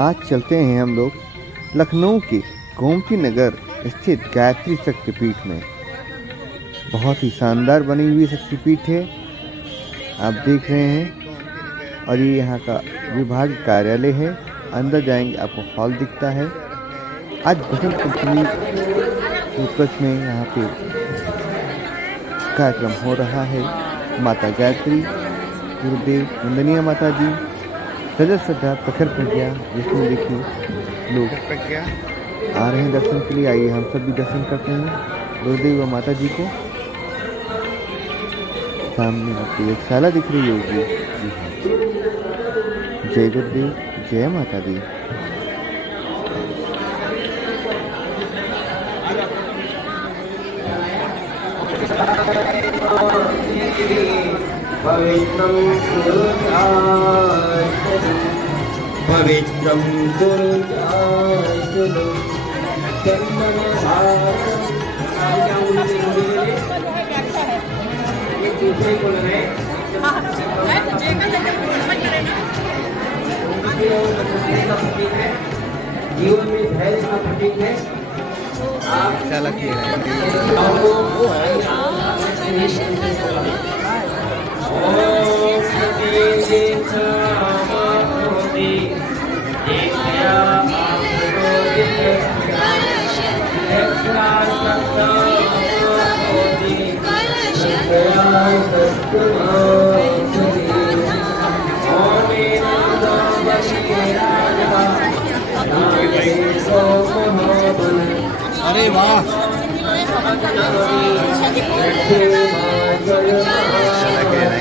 आज चलते हैं हम लोग लखनऊ के गोमती नगर स्थित गायत्री शक्तिपीठ में। बहुत ही शानदार बनी हुई शक्तिपीठ है, आप देख रहे हैं। और ये यहाँ का विभाग कार्यालय है। अंदर जाएंगे आपको हॉल दिखता है। आज बसंत पंचमी के उपलक्ष्य में यहाँ पे कार्यक्रम हो रहा है। माता गायत्री, गुरुदेव, वंदनीय माता जी, सजल श्रद्धा प्रखर प्रज्ञा, जिसमें देखिए लोग आ रहे हैं दर्शन के लिए। आइए हम सब भी दर्शन करते हैं गुरुदेव व माता जी को। सामने आपको एक शाला दिख रही होगी। जी हाँ, जय गुरुदेव, जय माता दी। पवित्रं गुरुजातु जीवन में धैर्य का प्रतीक है। अरे वाह,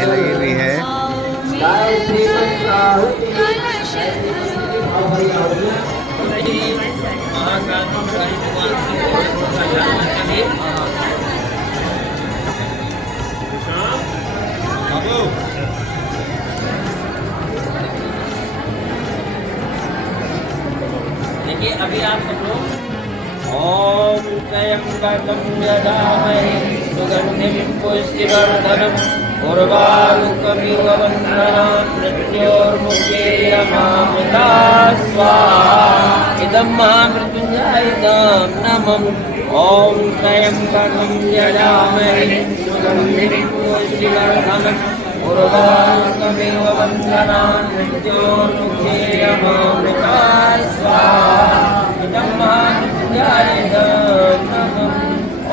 लगी हुई है। देखिए अभी आप सब लोग ओम त्र्यंबकं यजामहे सुगंधिं पुष्टिवर्धनम् उर्वारुकमिव बन्धनान् मृत्योर्मुखेयमामृतात् स्वाहा। इदं महामृत्युञ्जयं नमः। ओम त्र्यंबकं यजामहे सुगंधिं पुष्टिवर्धनम् उर्वारुकमिव बन्धनान् मृत्योर्मुखेयमामृतात् स्वाहा। इदं महामृत्युञ्जयं नमः।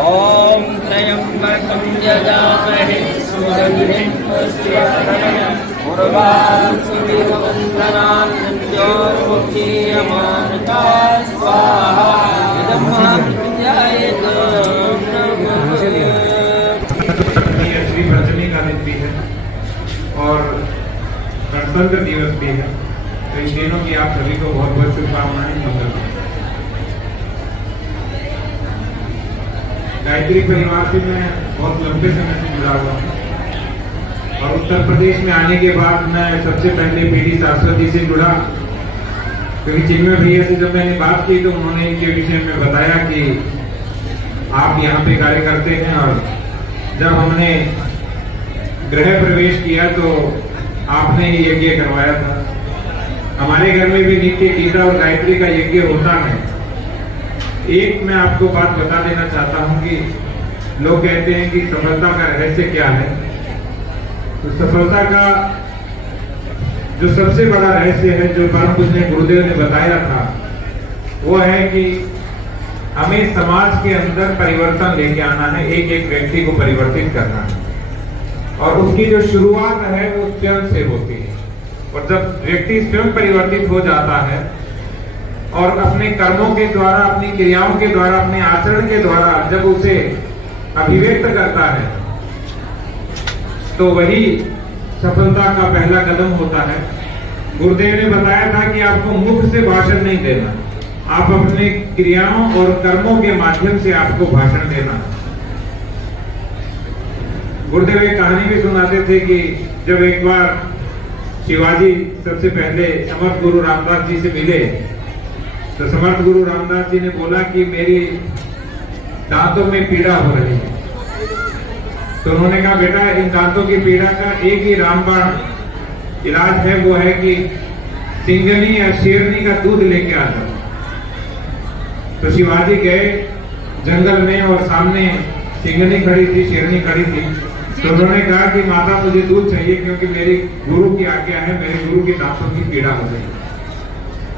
ओम त्र्यंबकं यजामहे सुगंधिं पुष्टिवर्धनम् उर्वारुकमिव बन्धनान् मृत्योर्मुखेयमामृतात् स्वाहा। इदं महामृत्युञ्जयं नमः। श्री पंचमी का दिन भी है और गणतंत्र दिवस भी है, तो इन दिनों की आप सभी को बहुत बहुत शुभकामनाएं। गायत्री परिवार से मैं बहुत लंबे समय से जुड़ा हुआ हूँ और उत्तर प्रदेश में आने के बाद मैं सबसे पहले पीडी सरस्वती से जुड़ा, क्योंकि चिन्मय भैया से जब मैंने बात की तो उन्होंने इनके विषय में बताया कि आप यहाँ पे कार्य करते हैं। और जब हमने गृह प्रवेश किया तो आपने ही यज्ञ करवाया था। हमारे घर में भी नित्य गीता और गायत्री का यज्ञ होता है। एक मैं आपको बात बता देना चाहता हूं कि लोग कहते हैं कि सफलता का रहस्य क्या है। तो सफलता का जो सबसे बड़ा रहस्य है, जो परम पूज्य गुरुदेव ने बताया था, वो है कि हमें समाज के अंदर परिवर्तन लेके आना है, एक एक व्यक्ति को परिवर्तित करना है। और उसकी जो शुरुआत है वो स्वयं से होती है। और जब व्यक्ति स्वयं परिवर्तित हो जाता है और अपने कर्मों के द्वारा, अपनी क्रियाओं के द्वारा, अपने आचरण के द्वारा जब उसे अभिव्यक्त करता है, तो वही सफलता का पहला कदम होता है। गुरुदेव ने बताया था कि आपको मुख से भाषण नहीं देना, आप अपने क्रियाओं और कर्मों के माध्यम से आपको भाषण देना। गुरुदेव एक कहानी भी सुनाते थे कि जब एक बार शिवाजी सबसे पहले समर्थ गुरु रामदास जी से मिले, तो समर्थ गुरु रामदास जी ने बोला कि मेरी दांतों में पीड़ा हो रही है। तो उन्होंने कहा, बेटा इन दांतों की पीड़ा का एक ही रामबाण इलाज है, वो है कि सिंगनी या शेरनी का दूध लेके आ जाओ। तो शिवाजी गए जंगल में और सामने सिंगनी खड़ी थी, शेरनी खड़ी थी। तो उन्होंने कहा कि माता मुझे दूध चाहिए क्योंकि मेरी गुरु की आज्ञा है, मेरे गुरु के दांतों की पीड़ा हो गई।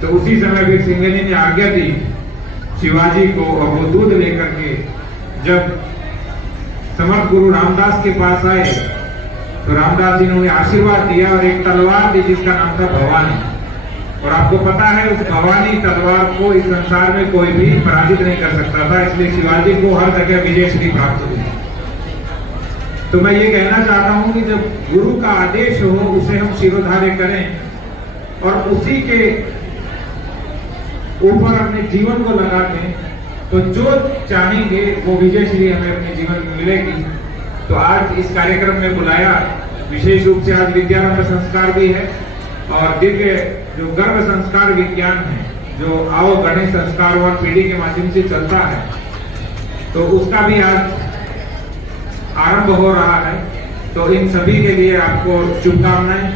तो उसी समय फिर सिंगनी ने आज्ञा दी शिवाजी को और वो दूध लेकर के जब समर्थ गुरु रामदास के पास आए तो रामदास जी ने उन्हें आशीर्वाद दिया और एक तलवार दी जिसका नाम था भवानी। और आपको पता है उस भवानी तलवार को इस संसार में कोई भी पराजित नहीं कर सकता था, इसलिए शिवाजी को हर जगह विजयश्री प्राप्त हुई। तो मैं ये कहना चाहता हूं कि जब गुरु का आदेश हो उसे हम शिरोधार्य करें और उसी के ऊपर अपने जीवन को लगा दें तो जो चाहेंगे वो विजयश्री हमें अपने जीवन में मिलेगी। तो आज इस कार्यक्रम में बुलाया विशेष रूप से आज विद्यारंभ संस्कार भी है और दिव्य जो गर्भ संस्कार विज्ञान है जो आओ गणेश संस्कार और पीढ़ी के माध्यम से चलता है तो उसका भी आज आरंभ हो रहा है। तो इन सभी के लिए आपको शुभकामनाएं।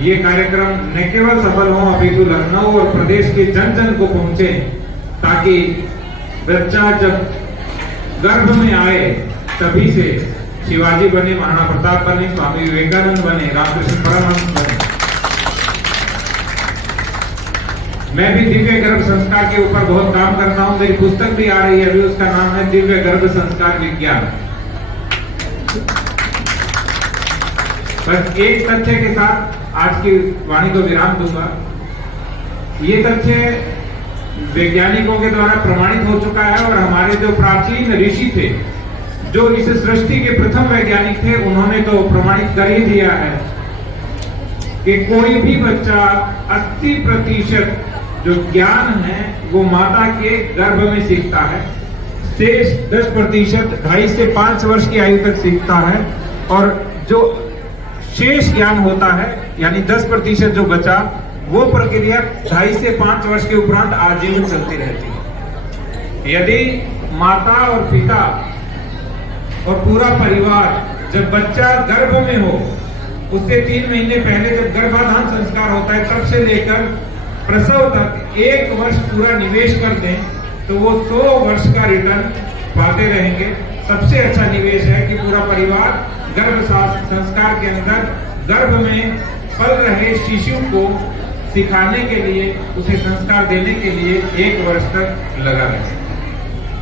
ये कार्यक्रम न केवल सफल हो अपितु लखनऊ और प्रदेश के जन जन को पहुंचे ताकि बच्चा जब गर्भ में आए तभी से शिवाजी बने, महाराणा प्रताप बने, स्वामी विवेकानंद बने, रामकृष्ण परमहंस बने। मैं भी दिव्य गर्भ संस्कार के ऊपर बहुत काम करता हूं, मेरी पुस्तक भी आ रही है अभी, उसका नाम है दिव्य गर्भ संस्कार विज्ञान। बस एक तथ्य के साथ आज की वाणी को विराम दूंगा। ये तथ्य वैज्ञानिकों के द्वारा प्रमाणित हो चुका है और हमारे जो प्राचीन ऋषि थे जो इस सृष्टि के प्रथम वैज्ञानिक थे उन्होंने तो प्रमाणित कर ही दिया है कि कोई भी बच्चा 80% जो ज्ञान है वो माता के गर्भ में सीखता है, शेष 10% 2.5 से 5 वर्ष की आयु तक सीखता है और जो शेष ज्ञान होता है यानी 10% जो बचा वो प्रक्रिया 2.5 से 5 वर्ष के उपरांत आजीवन चलती रहती है। यदि माता और पिता और पूरा परिवार जब बच्चा गर्भ में हो उससे 3 महीने पहले जब गर्भाधान संस्कार होता है तब से लेकर प्रसव तक 1 वर्ष पूरा निवेश कर दें तो वो 100 वर्ष का रिटर्न पाते रहेंगे। सबसे अच्छा निवेश है कि पूरा परिवार गर्भ संस्कार के अंदर गर्भ में पल रहे शिशु को सिखाने के लिए, उसे संस्कार देने के लिए 1 वर्ष तक लगा रहे।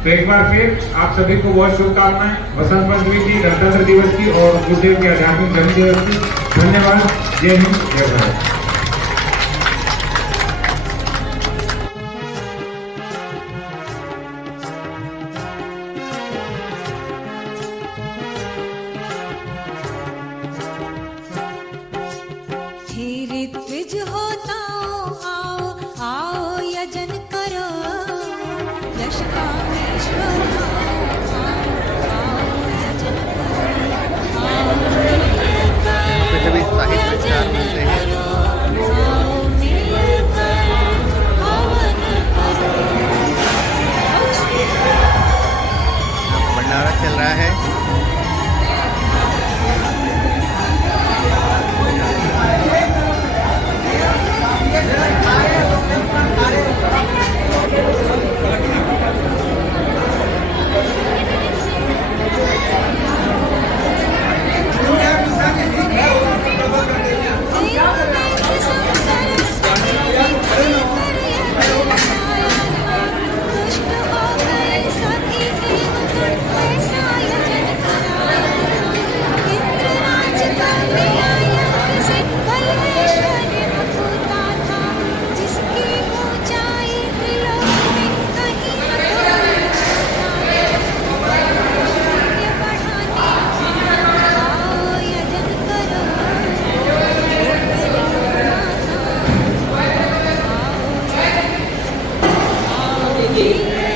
तो एक बार फिर आप सभी को बहुत शुभकामनाएं बसंत पंचमी की, गणतंत्र दिवस की और गुरुदेव के आध्यात्मिक जन्म दिवस की। धन्यवाद। जय हिंद, जय भारत। सभी साहित्य विचार मिलते हैं। भंडारा चल रहा है।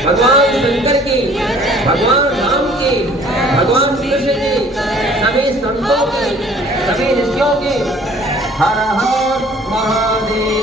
भगवान शंकर की, भगवान राम की, भगवान कृष्ण की, सभी संतों की, सभी ऋषियों की हर हर महादेव।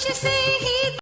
से